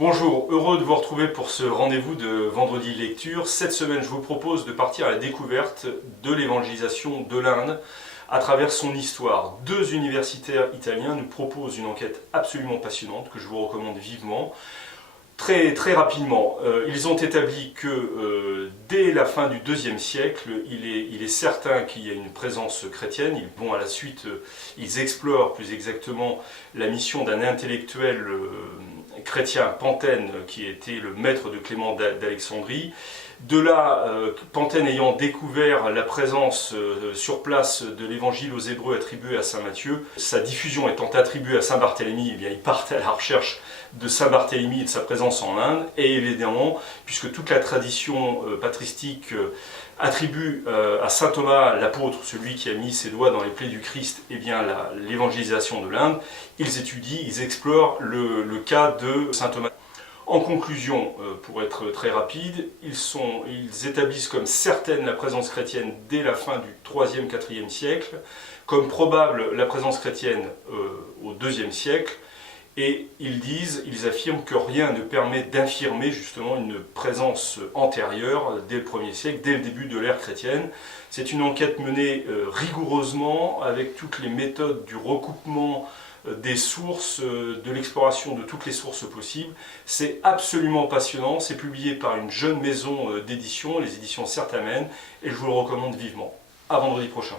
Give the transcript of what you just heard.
Bonjour, heureux de vous retrouver pour ce rendez-vous de vendredi lecture. Cette semaine, je vous propose de partir à la découverte de l'évangélisation de l'Inde à travers son histoire. Deux universitaires italiens nous proposent une enquête absolument passionnante que je vous recommande vivement. Très rapidement, ils ont établi que dès la fin du IIe siècle, il est certain qu'il y a une présence chrétienne. Ils vont à la suite, ils explorent plus exactement la mission d'un intellectuel chrétien, Pantène, qui était le maître de Clément d'Alexandrie. De là, Pantène ayant découvert la présence sur place de l'évangile aux Hébreux attribué à saint Matthieu, sa diffusion étant attribuée à saint Barthélemy, eh bien, il partent à la recherche de saint Barthélemy et de sa présence en Inde. Et évidemment, puisque toute la tradition patristique attribue à saint Thomas l'apôtre, celui qui a mis ses doigts dans les plaies du Christ, eh bien l'évangélisation de l'Inde, ils étudient, ils explorent le cas de saint Thomas. En conclusion, pour être très rapide, ils établissent comme certaine la présence chrétienne dès la fin du 3e, 4e siècle, comme probable la présence chrétienne au 2e siècle, et ils affirment que rien ne permet d'infirmer justement une présence antérieure dès le 1er siècle, dès le début de l'ère chrétienne. C'est une enquête menée rigoureusement avec toutes les méthodes du recoupement des sources, de l'exploration de toutes les sources possibles. C'est absolument passionnant, c'est publié par une jeune maison d'édition, les éditions Certamen, et je vous le recommande vivement. À vendredi prochain.